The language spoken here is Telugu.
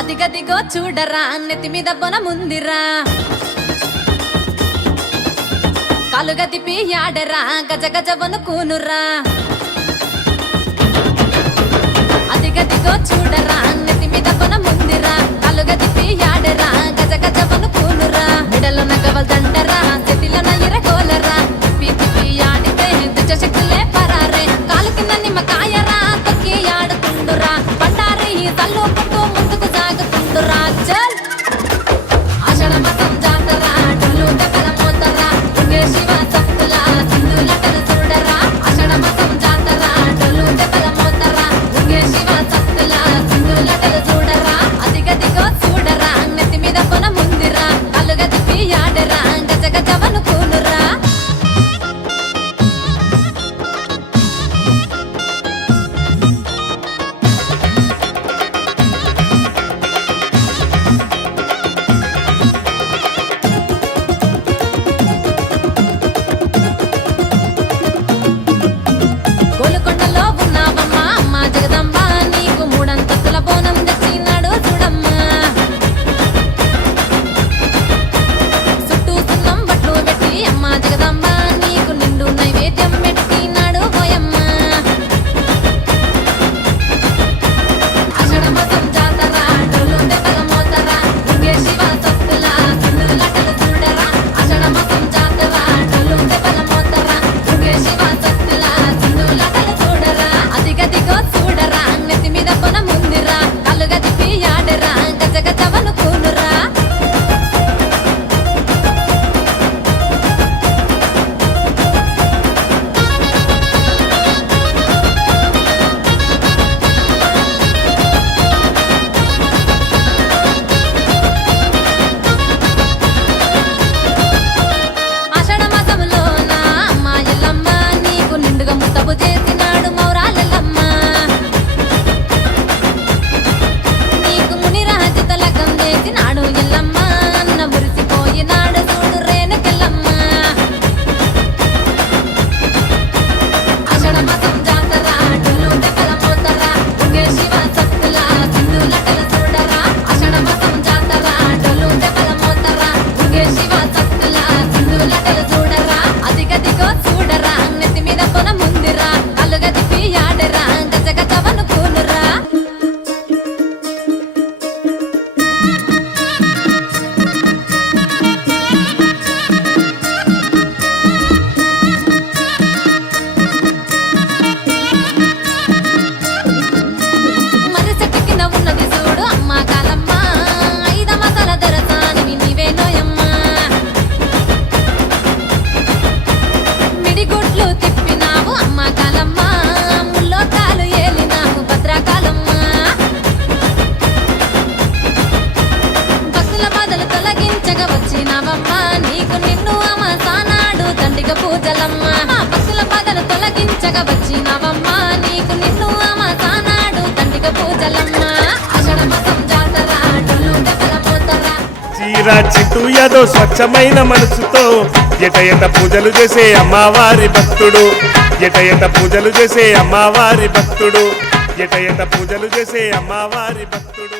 అదిగదిగో చూడరా నెత్తి మీద బొనముందిరా, కాలుగా తిప్పి ఆడరా గజ గజ వణుకునురా. అదిగదిగో చూడరా నెత్తి మీద బొనముందిరా, కాలుగా తిప్పి ఆడరా గజ గజ వణుకునురా. మెడలో నగవల్ దండరా చేతిలో ఎరగోలరా, తిప్పి తిప్పి ఆడితే దుష్ట శక్తులే పరారే. కాలు కింద నిమ్మకాయరా తొక్కి ఆడుతుండురా, బండారి తల్లు పుట్టు ముందుకు సాగుతుండురా. చల్ ఆషాఢ మాసం జాతరా డొల్లు డబ్బల మోతరా, దుర్గే శివ సత్తుల సింధులటలు చూడరా. ఆషాఢ మాసం జాతరా డొల్లు డబ్బల మోతరా, దుర్గే శివ సత్తుల సింధులటలు చూడరా. అదిగదిగో చూడరా నెత్తి మీద బొనముందిరా, కళ్ళుగా తిప్పి ఆడరా గజ గజ వణుకునురా. గోలుకొండలో ఉన్నావమ్మా అమ్మ జగదంబ, నీకు మూడంతస్తుల బోనం తెచ్చినాడు చూడమ్మా. చుట్టూ సున్నం బట్లు పెట్టి అమ్మ జగదంబ, నీకు నిండు నైవేద్యం పెట్టినాడు పోయమ్మ. ఆషాఢ మాసం జాతర డొల్లు దెబ్బల మోతరా, దుర్గే శివ సత్తుల సింధులటలు చూడరా. ఆషాఢ మాసం జాతర డొల్లు దెబ్బల మోతరా, దుర్గే శివ సత్తుల సింధులటలు చూడరా. అదిగదిగో చూడరా నెత్తి మీద బొనముందిరా, కాలుగా తిప్పి ఆడరా గజ గజ వణుకునురా. ఆషాఢ మాసములోన అమ్మ ఎల్లమ్మ, నీకు నిండుగా ముత్తపు చేసినాడు మౌరాలెల్లమ్మ. నీకు ముని రాజుతో లగ్గం చేసినాడు ఎల్లమ్మ, అన్న మురిసిపోయినాడు చూడు రేణుకెల్లమ్మ. ఆషాఢ మాసం జాతర డొల్లు దెబ్బల మోతరా, దుర్గే శివ సత్తుల సింధులటలు చూడరా. ఆషాఢ మాసం జాతర డొల్లు దెబ్బల మోతరా, దుర్గే శివ సత్తుల సింధులటలు చూడరా. అదిగదిగో చూడరా నెత్తి మీద బొనముందిరా, కాలుగా తిప్పి ఆడరా గజ గజ వణుకునురా. మరి చెట్టు కింద ఉన్నది చూడు అమ్మ కాలమ్మ, ఐద మసాల దొరసానివి నీవే నోయమ్మ. మిడిగుడ్లు తిప్పినావు అమ్మ కాలమ్మ, ముల్లోకాలు ఏలినావు భద్రకాలమ్మ. భక్తుల బాధలు తొలగించగా వచ్చినావమ్మ, నీకు నిన్ను అమ్మ సానాడు దండిగ పూజలమ్మ. భక్తుల బాధలు తొలగించగా వచ్చినావమ్మ, నీకు నిన్ను అమ్మ సానాడు దండిగ పూజలమ్మ. ఆషాఢ మాసం జాతర డొల్లు డబ్బల మోతరా. చీర చిట్టు యాదో స్వచ్ఛమైన మనసుతో ఎట ఎట పూజలు చేసే అమ్మవారి భక్తుడు, ఎట ఎట పూజలు చేసే అమ్మవారి భక్తుడు, ఎట ఎట పూజలు చేసే అమ్మవారి భక్తుడు.